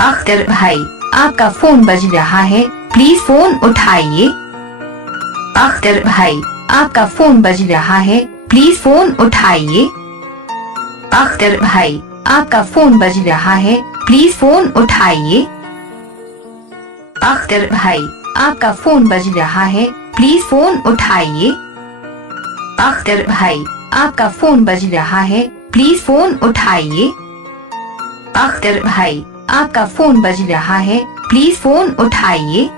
अख्तर भाई, आपका फोन बज रहा है, प्लीज फोन उठाइए। अख्तर भाई, आपका फोन बज रहा है, प्लीज फोन उठाइए। अख्तर भाई, आपका फोन बज रहा है, प्लीज फोन उठाइए। अख्तर भाई, आपका फोन बज रहा है, प्लीज फोन उठाइए। अख्तर भाई, आपका फोन बज रहा है, प्लीज फोन उठाइए। अख्तर भाई, आपका फोन बज रहा है, प्लीज फोन उठाइए।